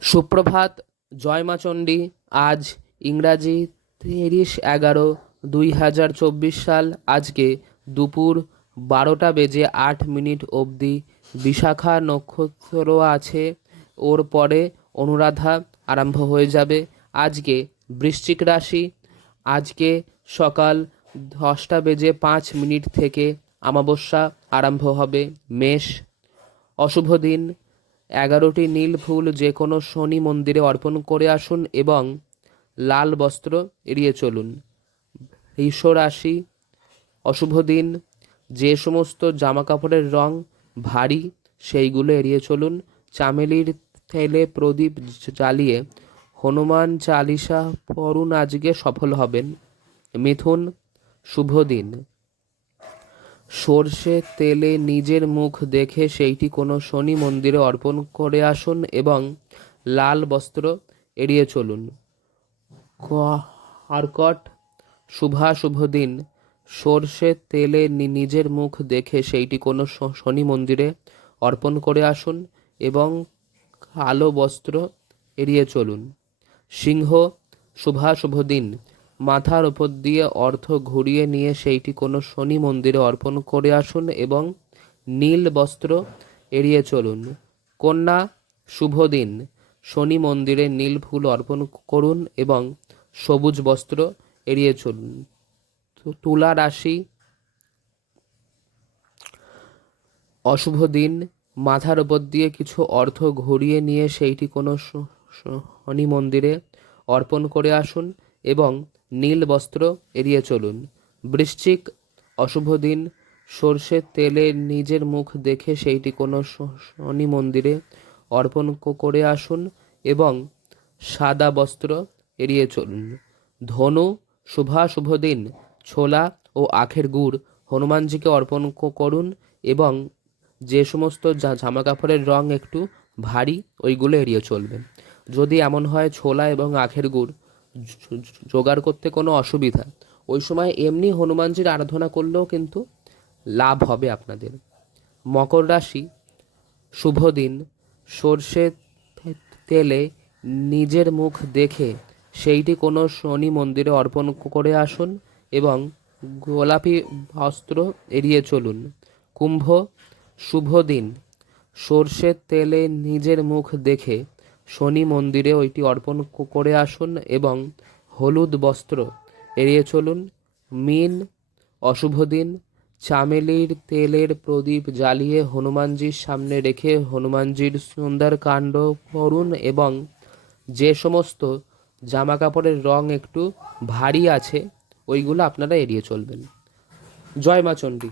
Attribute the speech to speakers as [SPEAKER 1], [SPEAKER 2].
[SPEAKER 1] সুপ্রভাত, জয় মা চণ্ডী। আজ ইংরাজি তিরিশ এগারো দুই হাজার চব্বিশ সাল, আজকে দুপুর বারোটা বেজে আট মিনিট অবধি বিশাখা নক্ষত্র আছে। ওর পরে অনুরাধা আরম্ভ হয়ে যাবে। আজকে বৃশ্চিক রাশি। আজকে সকাল দশটা বেজে পাঁচ মিনিট থেকে অমাবস্যা আরম্ভ হবে। মেষ, অশুভ দিন। এগারোটি নীল ফুল যে কোনো শনি মন্দিরে অর্পণ করে আসুন এবং লাল বস্ত্র এড়িয়ে চলুন। রাশি, অশুভ দিন, যে সমস্ত জামাকাপড়ের রং ভারী, সেইগুলো এড়িয়ে চলুন। চামেলির তেলে প্রদীপ জ্বালিয়ে হনুমান চালিসা পড়ুন, আজকে সফল হবেন। মিথুন, শুভ দিন। সর্ষে তেলে নিজের মুখ দেখে সেইটি কোনো শনি মন্দিরে অর্পণ করে আসুন এবং লাল বস্ত্র এড়িয়ে চলুন। কর্কট শুভাশুভ দিন। সর্ষে তেলে নিজের মুখ দেখে সেইটি কোনো শনি মন্দিরে অর্পণ করে আসুন এবং কালো বস্ত্র এড়িয়ে চলুন। সিংহ, শুভাশুভ দিন। মাথার ওপর দিয়ে অর্থ ঘুরিয়ে নিয়ে সেইটি কোনো শনি মন্দিরে অর্পণ করে আসুন এবং নীল বস্ত্র এড়িয়ে চলুন। কন্যা, শুভ দিন। শনি মন্দিরে নীল ফুল অর্পণ করুন এবং সবুজ বস্ত্র এড়িয়ে চলুন। তুলা রাশি। অশুভ দিন। মাথার ওপর দিয়ে কিছু অর্থ ঘুরিয়ে নিয়ে সেইটি কোনো শনি মন্দিরে অর্পণ করে আসুন এবং নীল বস্ত্র এড়িয়ে চলুন। বৃশ্চিক অশুভ দিন সর্ষের তেলে নিজের মুখ দেখে সেইটি কোনো শনি মন্দিরে অর্পণ করে আসুন এবং সাদা বস্ত্র এড়িয়ে চলুন। ধনু শুভাশুভ দিন, ছোলা ও আখের গুড় হনুমানজিকে অর্পণ করুন এবং যে সমস্ত জামা কাপড়ের রং একটু ভারী, ওইগুলো এড়িয়ে চলবেন। যদি এমন হয় ছোলা এবং আখের গুড় জোগাড় করতে কোনো অসুবিধা। ওই সময় এমনি হনুমানজির আরাধনা করলেও কিন্তু লাভ হবে আপনাদের। মকর রাশি, শুভ দিন, সর্ষে তেলে নিজের মুখ দেখে সেইটি কোনো শনি মন্দিরে অর্পণ করে আসুন এবং গোলাপি বস্ত্র এড়িয়ে চলুন। কুম্ভ, শুভ দিন সর্ষের তেলে নিজের মুখ দেখে শনি মন্দিরে ওইটি অর্পণ করে আসুন এবং হলুদ বস্ত্র এড়িয়ে চলুন। মিন, অশুভ দিন, চামেলির তেলের প্রদীপ জ্বালিয়ে হনুমানজির সামনে রেখে হনুমানজির সুন্দর কাণ্ড করুন এবং যে সমস্ত জামা কাপড়ের রং একটু ভারী আছে, ওইগুলো আপনারা এড়িয়ে চলবেন। জয় মা চণ্ডী।